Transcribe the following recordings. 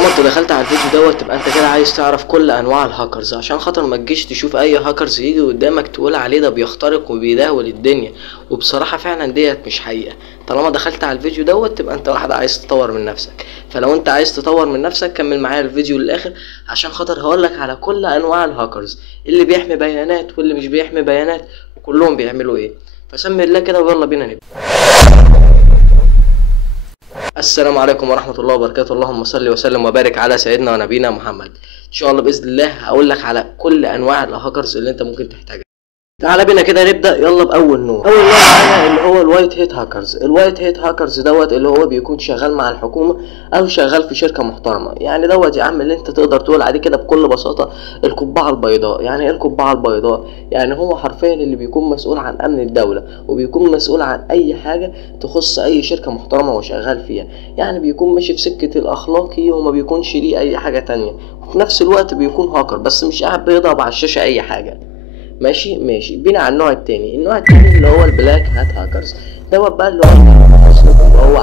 طالما انت دخلت على الفيديو دوت تبقى انت كده عايز تعرف كل انواع الهاكرز، عشان خاطر ما تجيش تشوف اي هاكرز يجي قدامك تقول عليه ده بيخترق وبيدهول الدنيا، وبصراحة فعلا ديت مش حقيقة. طالما دخلت على الفيديو دوت تبقى انت واحد عايز تطور من نفسك، فلو انت عايز تطور من نفسك كمل معايا الفيديو للاخر، عشان خاطر هقولك على كل انواع الهاكرز اللي بيحمي بيانات واللي مش بيحمي بيانات وكلهم بيعملوا ايه. فسمي الله كده ويلا بينا نبدأ. السلام عليكم ورحمة الله وبركاته. اللهم صل وسلم وبارك على سيدنا ونبينا محمد. ان شاء الله باذن الله هقول لك على كل انواع الهاكرز اللي انت ممكن تحتاجها. تعالى بينا كده نبدا يلا باول نوع. اول نوع معانا اللي هو الوايت هيت هاكرز. الوايت هيت هاكرز دوت اللي هو بيكون شغال مع الحكومه او شغال في شركه محترمه، يعني دوت يا عم اللي انت تقدر تقول عليه كده بكل بساطه القبعه البيضاء. يعني ايه القبعه البيضاء؟ يعني هو حرفيا اللي بيكون مسؤول عن امن الدوله، وبيكون مسؤول عن اي حاجه تخص اي شركه محترمه وشغال فيها، يعني بيكون ماشي في سكه الاخلاقي وما بيكونش ليه اي حاجه تانية، وفي نفس الوقت بيكون هاكر بس مش قاعد بيضرب على الشاشه اي حاجه. ماشي بينا على النوع التاني. النوع التاني اللي هو البلاك هات هاكرز دوت بقى اللي هو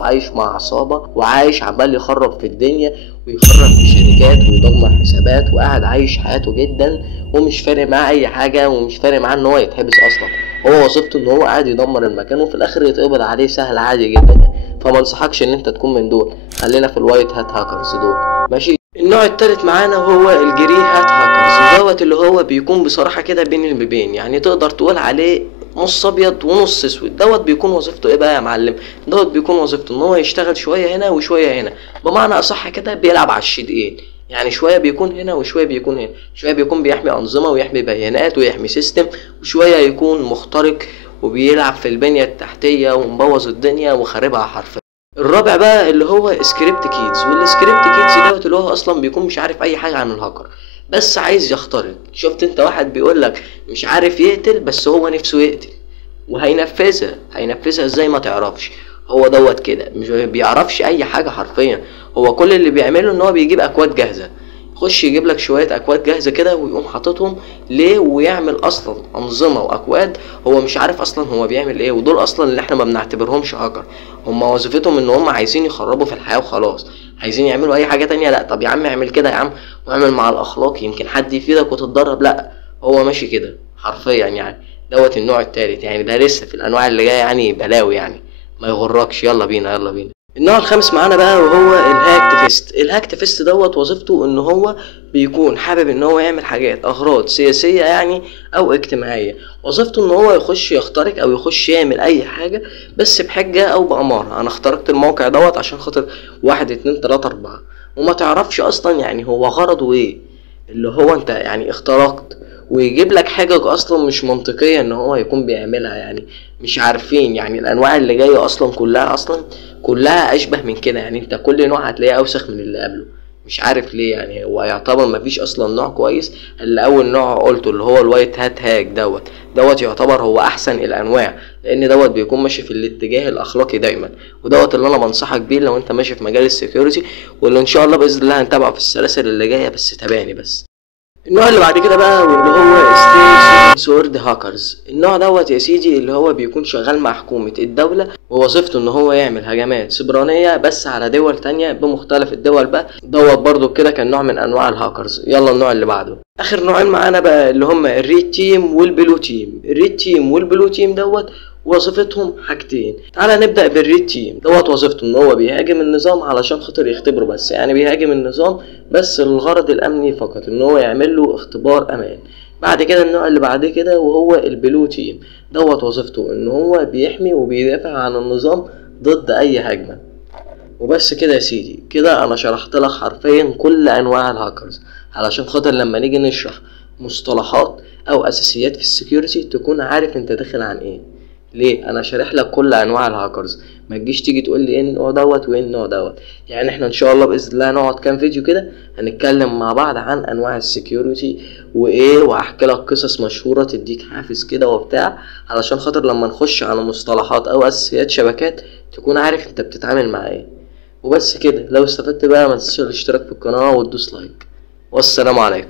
عايش مع عصابة وعايش عمال يخرب في الدنيا ويخرب في شركات ويدمر حسابات وقاعد عايش حياته جدا ومش فارق معاه اي حاجة ومش فارق معاه ان هو يتحبس اصلا. هو وظيفته ان هو قاعد يدمر المكان وفي الاخر يتقبض عليه سهل عادي جدا. فما انصحكش ان انت تكون من دول، خلينا في الوايت هات هاكرز دول. ماشي. النوع التالت معانا هو الجري هات هاكرز دوت اللي هو بيكون بصراحة كده بين البيبين، يعني تقدر تقول عليه نص ابيض ونص اسود. دوت بيكون وظيفته ايه بقى يا معلم؟ دوت بيكون وظيفته ان هو يشتغل شوية هنا وشوية هنا، بمعنى اصح كده بيلعب على الشيدين، يعني شوية بيكون هنا وشوية بيكون هنا، شوية بيكون بيحمي انظمة ويحمي بيانات ويحمي سيستم، وشوية يكون مخترق وبيلعب في البنية التحتية ومبوظ الدنيا وخاربها حرفيا. الرابع بقى اللي هو سكريبت كيدز. والسكريبت كيدز دوت اللي هو اصلا بيكون مش عارف اي حاجه عن الهاكر بس عايز يخترق. شفت انت واحد بيقول لك مش عارف يقتل بس هو نفسه يقتل وهينفذها ازاي ما تعرفش. هو دوت كده مش بيعرفش اي حاجه حرفيا. هو كل اللي بيعمله ان هو بيجيب اكواد جاهزه، يخش يجيب لك شويه اكواد جاهزه كده ويقوم حاططهم ليه ويعمل اصلا انظمه واكواد هو مش عارف اصلا هو بيعمل ايه. ودول اصلا اللي احنا ما بنعتبرهمش هاكر، هم وظيفتهم ان هم عايزين يخربوا في الحياه وخلاص، عايزين يعملوا اي حاجه تانية. لا طب يا عم اعمل كده يا عم واعمل مع الاخلاق يمكن حد يفيدك وتتدرب. لا هو ماشي كده حرفيا. يعني دوت النوع التالت، يعني ده لسه في الانواع اللي جايه يعني بلاوي، يعني ما يغركش. يلا بينا. النوع الخامس معانا بقى وهو الهاكتيفيست. الهاكتيفيست دوت وظيفته ان هو بيكون حابب ان هو يعمل حاجات اغراض سياسية يعني او اجتماعية. وظيفته ان هو يخش يخترق او يخش يعمل اي حاجة بس بحجة او بأمارة. انا اخترقت الموقع دوت عشان خاطر 1 2 3 4 وما تعرفش اصلا يعني هو غرضه ايه، اللي هو انت يعني اخترقت ويجيب لك حاجة اصلا مش منطقية ان هو يكون بيعملها. يعني مش عارفين، يعني الانواع اللي جاية اصلا كلها اشبه من كده. يعني انت كل نوع هتلاقيه اوسخ من اللي قبله، مش عارف ليه. يعني هو يعتبر مفيش اصلا نوع كويس الا اول نوع قلته اللي هو الوايت هات هاك دوت يعتبر هو احسن الانواع، لان دوت بيكون ماشي في الاتجاه الاخلاقي دايما. ودوت اللي انا بنصحك بيه لو انت ماشي في مجال السكيورتي، واللي ان شاء الله باذن الله هنتابعه في السلاسل اللي جايه. بس تابعني بس. النوع اللي بعد كده بقى واللي هو ستيل سورد هاكرز. النوع دوت يا سيدي اللي هو بيكون شغال مع حكومة الدولة ووظيفته ان هو يعمل هجمات سبرانية بس على دول تانية بمختلف الدول بقى. دوت برضو كده كان نوع من انواع الهاكرز. يلا النوع اللي بعده. اخر نوعين معانا بقى اللي هم الريد تيم والبلو تيم. الريد تيم والبلو تيم دوت وظيفتهم حاجتين. تعالى نبدأ بالريد تيم. دوت وظيفته ان هو بيهاجم النظام علشان خاطر يختبره بس، يعني بيهاجم النظام بس للغرض الامني فقط، ان هو يعمل له اختبار امان. بعد كده النوع اللي بعد كده وهو البلو تيم. دوت وظيفته ان هو بيحمي وبيدافع عن النظام ضد اي هجمة. وبس كده يا سيدي. كده انا شرحت لك حرفيا كل انواع الهاكرز علشان خاطر لما نيجي نشرح مصطلحات او اساسيات في السكيورتي تكون عارف انت داخل عن ايه. ليه انا شارح لك كل انواع الهاكرز، ما تجيش تيجي تقول لي ايه النوع دوت وايه النوع دوت. يعني احنا ان شاء الله باذن الله نقعد كام فيديو كده هنتكلم مع بعض عن انواع السكيورتي وايه، واحكي لك قصص مشهوره تديك حافز كده وبتاع، علشان خاطر لما نخش على مصطلحات او اساسيات شبكات تكون عارف انت بتتعامل مع ايه. وبس كده. لو استفدت بقى ما تنساش الاشتراك في القناه وتدوس لايك. والسلام عليكم.